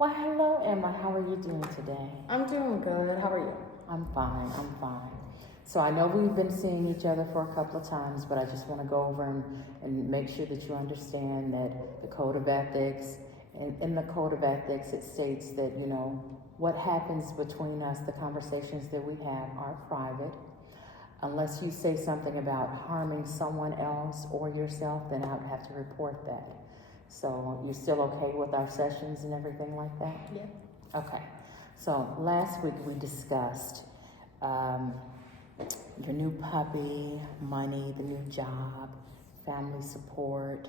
Well, hello, Emma. How are you doing today? I'm doing good. How are you? I'm fine. I'm fine. So I know we've been seeing each other for a couple of times, but I just want to go over and make sure that you understand that the Code of Ethics, in the Code of Ethics, it states that, what happens between us, the conversations that we have are private. Unless you say something about harming someone else or yourself, then I would have to report that. So you're still okay with our sessions and everything like that? Yeah. Okay. So last week we discussed your new puppy, money, the new job, family support,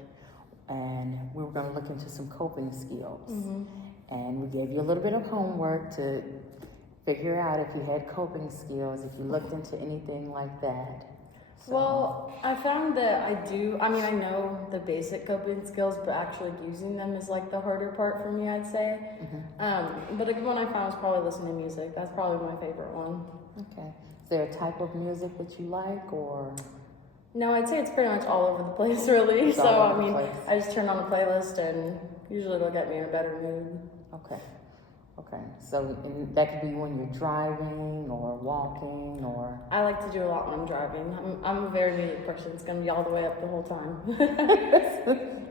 and we were going to look into some coping skills. Mm-hmm. And we gave you a little bit of homework to figure out if you had coping skills, if you looked into anything like that. So, Well, I found that I do. I mean, I know the basic coping skills, but actually using them is like the harder part for me, I'd say. But a good one I found was probably listening to music. That's probably my favorite one. okay. Is there a type of music that you like, or? No, I'd say it's pretty much all over the place, really. It's all over I the mean, place. I just turn on a playlist and usually it'll get me in a better mood. Okay. Okay. So that could be when you're driving or walking or. I like to do a lot when I'm driving. I'm a very music person. It's going to be all the way up the whole time.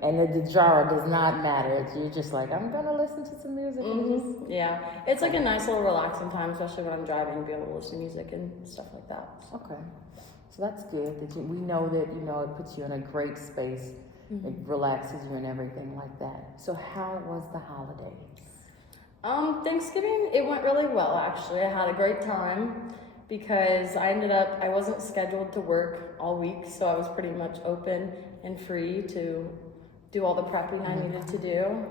And the genre does not matter. You're just like, I'm going to listen to some music. And Yeah, it's like a nice little relaxing time, especially when I'm driving, to be able to listen to music and stuff like that. Okay. So that's good. We know that, it puts you in a great space. It relaxes you and everything like that. So how was the holidays? Thanksgiving, it went really well, actually. I had a great time because I wasn't scheduled to work all week, so I was pretty much open and free to do all the prepping I needed to do.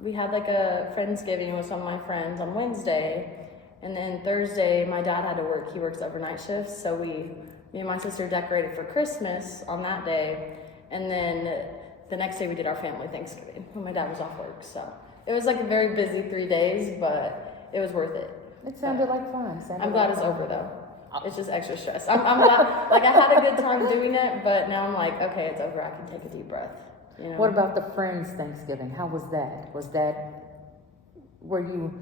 We had like a Friendsgiving with some of my friends on Wednesday, and then Thursday, my dad had to work. He works overnight shifts, so me and my sister decorated for Christmas on that day, and then the next day we did our family Thanksgiving when my dad was off work, so. It was like a very busy 3 days, but it was worth it. It sounded like fun. I'm glad it's over though. It's just extra stress. I'm glad, like I had a good time doing it, but now I'm like, okay, it's over. I can take a deep breath. What about the Friends Thanksgiving? How was that? Were you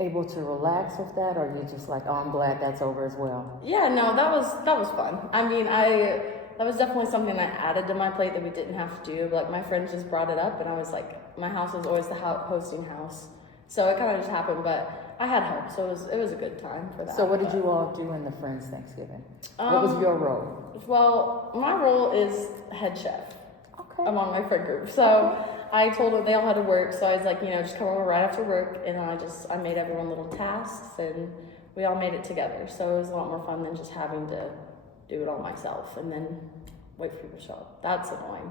able to relax with that, or are you just like, oh, I'm glad that's over as well? Yeah, no, that was fun. I mean, that was definitely something I added to my plate that we didn't have to do. But like my friends just brought it up, and I was like, my house was always the hosting house, so it kind of just happened. But I had help, so it was a good time for that. So what did you all do in the Friends Thanksgiving? What was your role? Well, my role is head chef. Okay. Among my friend group. So I told them they all had to work. So I was like, just come over right after work. And then I made everyone little tasks and we all made it together. So it was a lot more fun than just having to do it all myself and then wait for people to show up. That's annoying.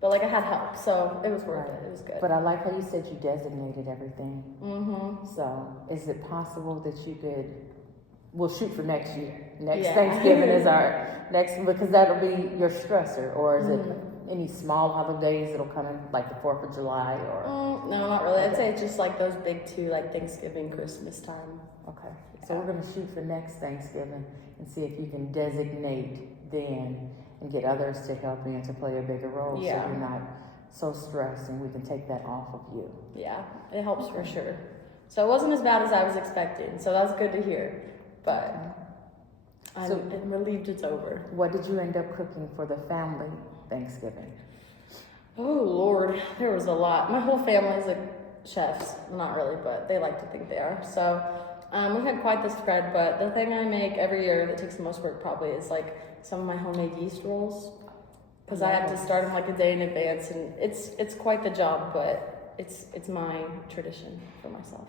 But like I had help, so it was worth it. It was good. But I like how you said you designated everything. Mm-hmm. So is it possible that you could, we'll shoot for next year. Next Yeah. Thanksgiving is our next, because that'll be your stressor, or is it any small holidays that'll come in, like the 4th of July, or? No, not really. I'd say it's just like those big two, like Thanksgiving, Christmas time. Okay. So we're going to shoot for next Thanksgiving and see if you can designate then and get others to help you and to play a bigger role, Yeah. so you're not so stressed, and we can take that off of you. Yeah, it helps for sure. So it wasn't as bad as I was expecting, so that's good to hear. But I'm relieved it's over. What did you end up cooking for the family Thanksgiving? Oh, Lord, there was a lot. My whole family's like chefs. Not really, but they like to think they are. So we've had quite the spread, but the thing I make every year that takes the most work probably is like some of my homemade yeast rolls. Because I have to start them like a day in advance, and it's quite the job, but it's my tradition for myself.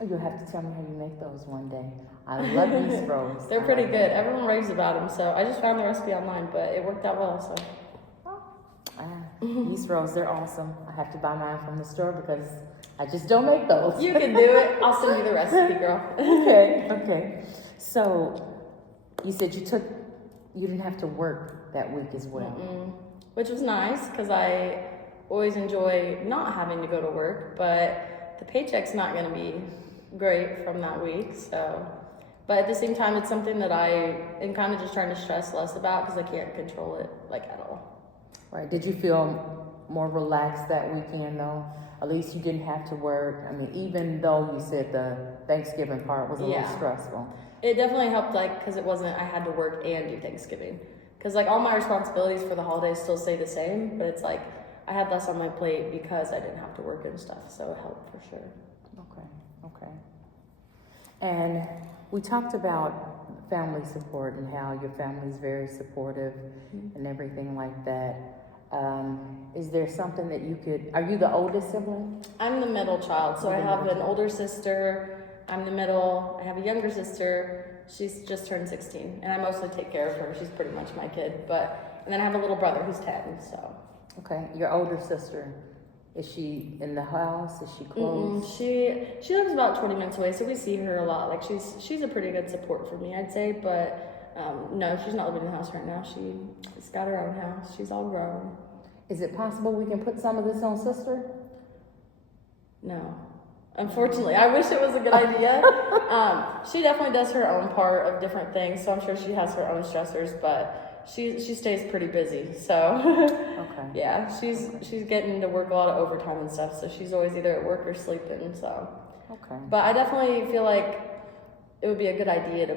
Oh, you'll have to tell me how you make those one day. I love yeast rolls. They're pretty good. Everyone raves about them, so I just found the recipe online, but it worked out well, so. Yeast rolls, they're awesome. I have to buy mine from the store because I just don't make those. You can do it. I'll send you the recipe, girl. Okay. So you said you didn't have to work that week as well. Which was nice because I always enjoy not having to go to work, but the paycheck's not going to be great from that week. So, but at the same time, it's something that I am kind of just trying to stress less about because I can't control it like at all. Right. Did you feel more relaxed that weekend though? at least you didn't have to work. I mean, even though you said the Thanksgiving part was a little Yeah. stressful. It definitely helped, like, because it wasn't, I had to work and do Thanksgiving. Because, like, all my responsibilities for the holidays still stay the same, but it's like I had less on my plate because I didn't have to work and stuff, so it helped for sure. Okay. And we talked about family support and how your family's very supportive and everything like that. Is there something that you could, are you the oldest sibling? I'm the middle child, so I have an older sister. I'm the middle. I have a younger sister. She's just turned 16, and I mostly take care of her. She's pretty much my kid. And then I have a little brother who's 10. So. Okay, your older sister, is she in the house? Is she close? She lives about 20 minutes away, so we see her a lot. Like she's a pretty good support for me, I'd say. But no, she's not living in the house right now. She's got her own house. She's all grown. Is it possible we can put some of this on sister? No. Unfortunately, I wish it was a good idea. She definitely does her own part of different things, so I'm sure she has her own stressors, but she stays pretty busy. So Okay. yeah, she's getting to work a lot of overtime and stuff, so she's always either at work or sleeping. So Okay. but I definitely feel like it would be a good idea to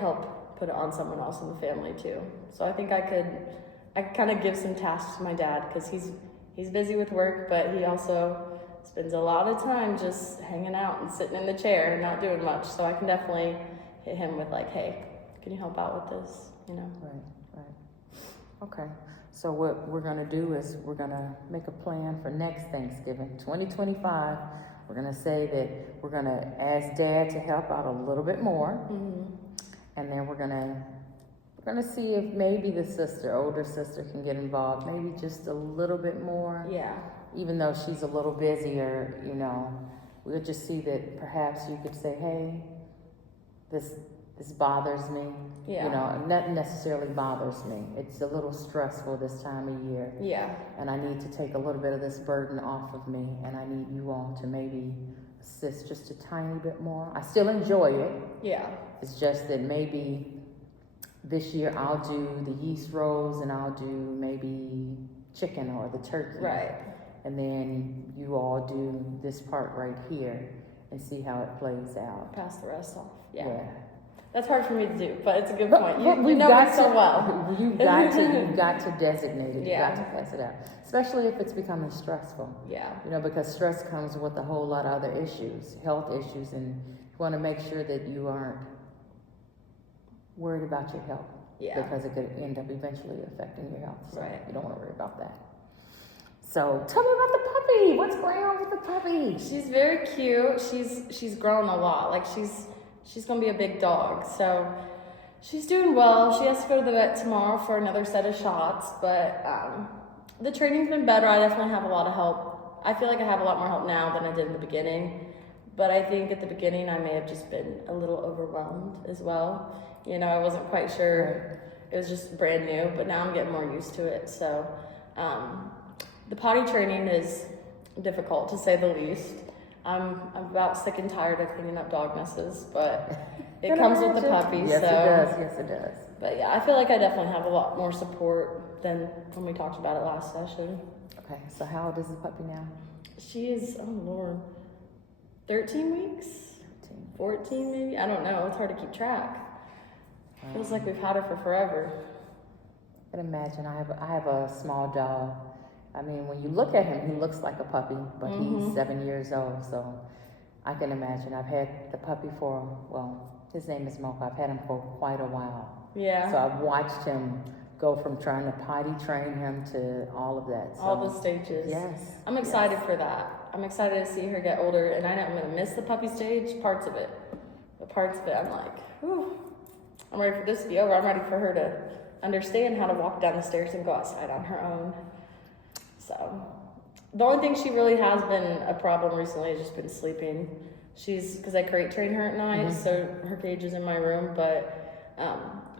help put it on someone else in the family too. So I think I could kind of give some tasks to my dad because he's busy with work, but he also spends a lot of time just hanging out and sitting in the chair and not doing much. So I can definitely hit him with like, hey, can you help out with this? You know? Right. Okay. So what we're gonna do is we're gonna make a plan for next Thanksgiving, 2025. We're gonna say that we're gonna ask Dad to help out a little bit more, and then we're gonna see if maybe the older sister, can get involved, maybe just a little bit more. Yeah. Even though she's a little busier, we'll just see that perhaps you could say, hey, this bothers me. Yeah. Not necessarily bothers me. It's a little stressful this time of year. Yeah. And I need to take a little bit of this burden off of me, and I need you all to maybe assist just a tiny bit more. I still enjoy it. Yeah. It's just that maybe this year I'll do the yeast rolls and I'll do maybe chicken or the turkey. Right. And then you all do this part right here and see how it plays out. Pass the rest off. Yeah. That's hard for me to do, but it's a good point. You we've know got me so well. You've got to designate it. Yeah. You've got to pass it out. Especially if it's becoming stressful. Yeah. Because stress comes with a whole lot of other issues, health issues, and you want to make sure that you aren't worried about your health. Yeah. Because it could end up eventually affecting your health. So Right. you don't want to worry about that. So tell me about the puppy. What's going on with the puppy? She's very cute. She's grown a lot. Like she's gonna be a big dog. So she's doing well. She has to go to the vet tomorrow for another set of shots. But the training's been better. I definitely have a lot of help. I feel like I have a lot more help now than I did in the beginning. But I think at the beginning I may have just been a little overwhelmed as well. I wasn't quite sure. It was just brand new. But now I'm getting more used to it. So the potty training is difficult, to say the least. I'm about sick and tired of cleaning up dog messes, but it comes with the puppy. Yes, so. it does. Yes, it does. But yeah, I feel like I definitely have a lot more support than when we talked about it last session. Okay, so how old is the puppy now? She is, oh Lord, 13 weeks? 14 maybe? I don't know. It's hard to keep track. Feels like we've had her for forever. I can imagine. I have a small dog. I mean, when you look at him, he looks like a puppy, but he's 7 years old, so I can imagine. I've had the puppy his name is Mocha. I've had him for quite a while. Yeah. So I've watched him go from trying to potty train him to all of that. So. All the stages. Yes. I'm excited for that. I'm excited to see her get older, and I know I'm going to miss the puppy stage, parts of it. But parts of it, I'm like, whew, I'm ready for this to be over. I'm ready for her to understand how to walk down the stairs and go outside on her own. So, the only thing she really has been a problem recently has just been sleeping. Because I crate train her at night, so her cage is in my room, but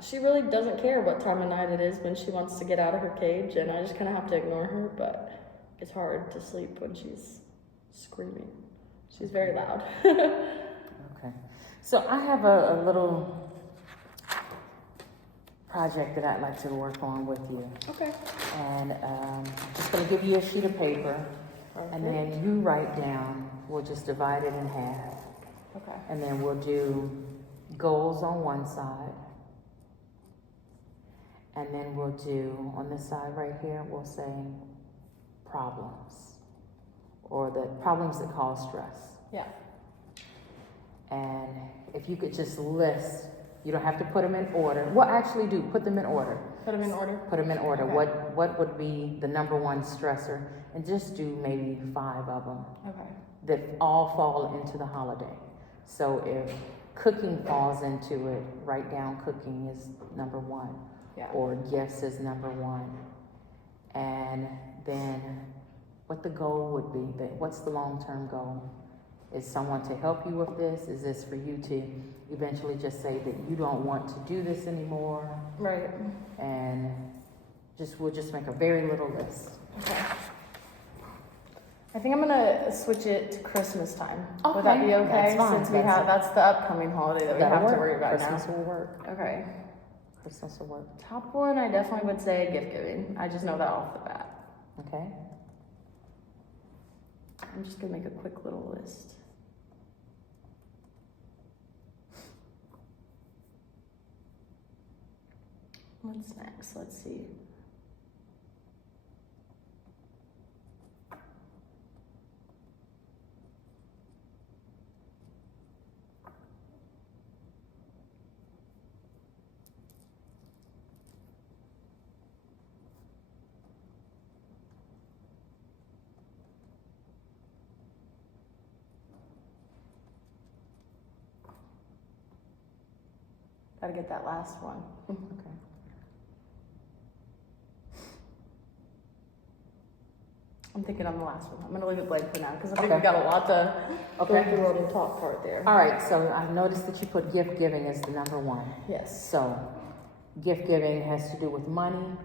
she really doesn't care what time of night it is when she wants to get out of her cage, and I just kind of have to ignore her, but it's hard to sleep when she's screaming. She's very loud. Okay. So I have a little project that I'd like to work on with you. Okay. And I'm just going to give you a sheet of paper. And then you write down, we'll just divide it in half. Okay. And then we'll do goals on one side. And then we'll do, on this side right here, we'll say problems. Or the problems that cause stress. Yeah. And if you could just list, you don't have to put them in order. Well, actually do, put them in order. Put them in order? Put them in order. Okay. What would be the number one stressor? And just do maybe 5 of them. Okay. That all fall into the holiday. So if cooking falls into it, write down cooking is number 1. Yeah. Or gifts is number 1. And then what the goal would be. What's the long-term goal? Is someone to help you with this? Is this for you to eventually just say that you don't want to do this anymore? Right. And we'll just make a very little list. Okay. I think I'm gonna switch it to Christmas time. Okay, Would that be okay? that's fine. Since that's the upcoming holiday that we That'll have to work. worry about Christmas now. will work. Okay. Christmas will work. Top one, I definitely would say gift giving. I just know that off the bat. Okay. I'm just gonna make a quick little list. What's next? Let's see. Gotta get that last one. Okay. I'm thinking on the last one. I'm gonna leave it blank for now because I think Okay. we got a lot to go Okay. through on the top part there. All right, so I noticed that you put gift giving as the number 1. Yes. So, gift giving has to do with money.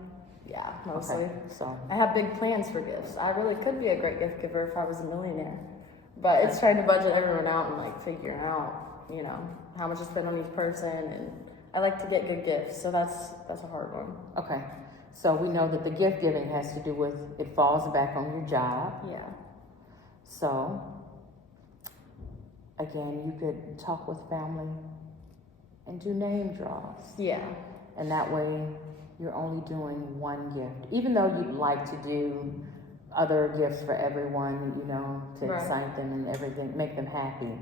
Yeah, mostly. Okay, so, I have big plans for gifts. I really could be a great gift giver if I was a millionaire. But it's trying to budget everyone out and like figuring out, you know, how much to spend on each person. And I like to get good gifts, so that's a hard one. okay. So we know that the gift giving has to do with, it falls back on your job. Yeah. So, again, you could talk with family and do name draws. Yeah. And that way, you're only doing one gift. Even though you'd like to do other gifts for everyone, you know, to Right. excite them and everything, make them happy.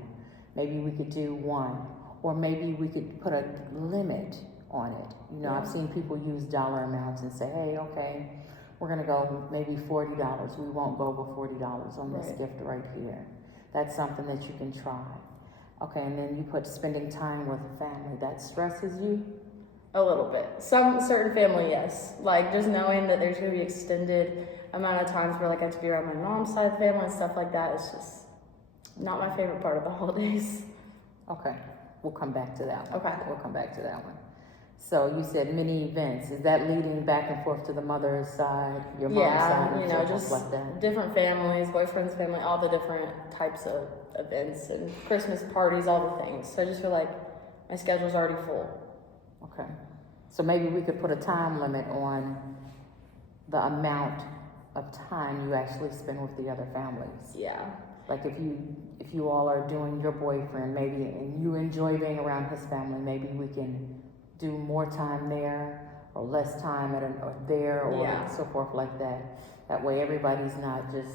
Maybe we could do one. Or maybe we could put a limit on it. You know, Yeah. I've seen people use dollar amounts and say, hey, okay, we're gonna go maybe $40. We won't go over $40 on this Right. gift right here. That's something that you can try. Okay, and then you put spending time with family. That stresses you? A little bit. Some certain family, yes. Like just knowing that there's gonna be extended amount of times where like I have to be around my mom's side of the family and stuff like that. It's just not my favorite part of the holidays. Okay, we'll come back to that one. Okay. We'll come back to that one. So you said many events. Is that leading back and forth to the mother's side, your mom's side, Yeah, and you so know, forth just like that? different families, boyfriend's family, all the different types of events and Christmas parties, all the things. So I just feel like my schedule's already full. Okay. So maybe we could put a time limit on the amount of time you actually spend with the other families. Yeah. Like if you all are doing your boyfriend, maybe, and you enjoy being around his family, maybe we can do more time there or less time or there or Yeah. so forth like that. That way everybody's not just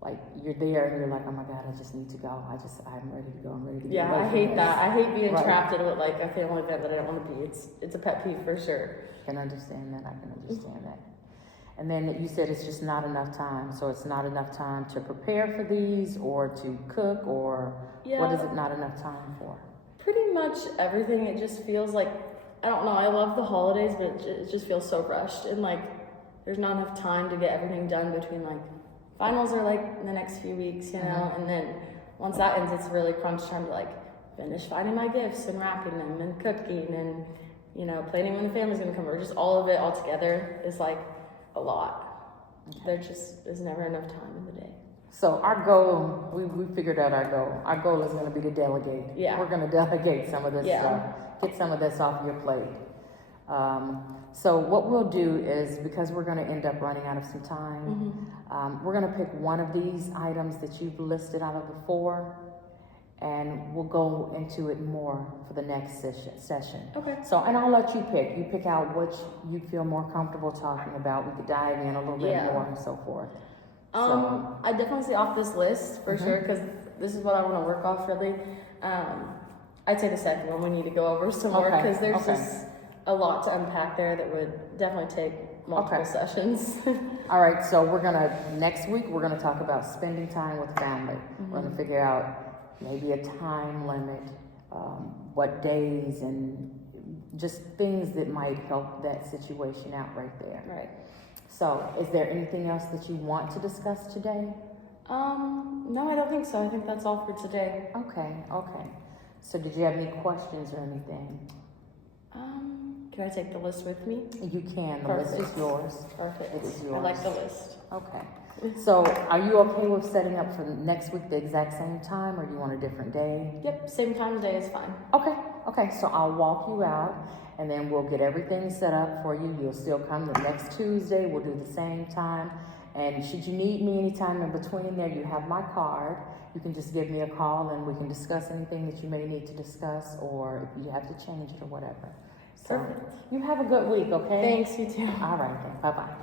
like you're there and you're like, oh my God, I just need to go. I'm ready to go. I'm ready to get Yeah, away I from hate this. that. I hate being Right. trapped in like a family event that I don't want to be. It's a pet peeve for sure. I can understand that. I can understand that. And then you said it's just not enough time. So it's not enough time to prepare for these or to cook or what is it not enough time for? Pretty much everything. It just feels like, I don't know, I love the holidays, but it just feels so rushed. And like, there's not enough time to get everything done between like, finals are like in the next few weeks, you know? And then once that ends, it's really crunch time to like finish finding my gifts and wrapping them and cooking and, you know, planning when the family's gonna come over. Just all of it all together is like a lot. There just is never enough time in the day. So our goal, we figured out our goal. Our goal is going to be to delegate. Yeah. We're going to delegate some of this Yeah. stuff. Get some of this off your plate. So what we'll do is, because we're going to end up running out of some time, we're going to pick one of these items that you've listed out of the 4, and we'll go into it more for the next session. Okay. So, and I'll let you pick. You pick out which you feel more comfortable talking about. We could dive in a little bit more and so forth. I definitely say off this list for sure, because this is what I want to work off really. I'd say the second one we need to go over some more, because there's just a lot to unpack there that would definitely take multiple sessions. All right, so next week we're gonna talk about spending time with family. We're gonna figure out maybe a time limit, what days, and just things that might help that situation out right there. Right. So, is there anything else that you want to discuss today? No, I don't think so. I think that's all for today. Okay. So, did you have any questions or anything? Can I take the list with me? You can. The list is yours. Perfect. It is yours. I like the list. Okay. So, are you okay with setting up for next week the exact same time, or do you want a different day? Yep, same time of day is fine. Okay. So I'll walk you out, and then we'll get everything set up for you. You'll still come the next Tuesday. We'll do the same time. And should you need me anytime in between there, you have my card. You can just give me a call, and we can discuss anything that you may need to discuss, or if you have to change it or whatever. So, Perfect. you have a good week, okay? Thanks, you too. All right then. Bye-bye.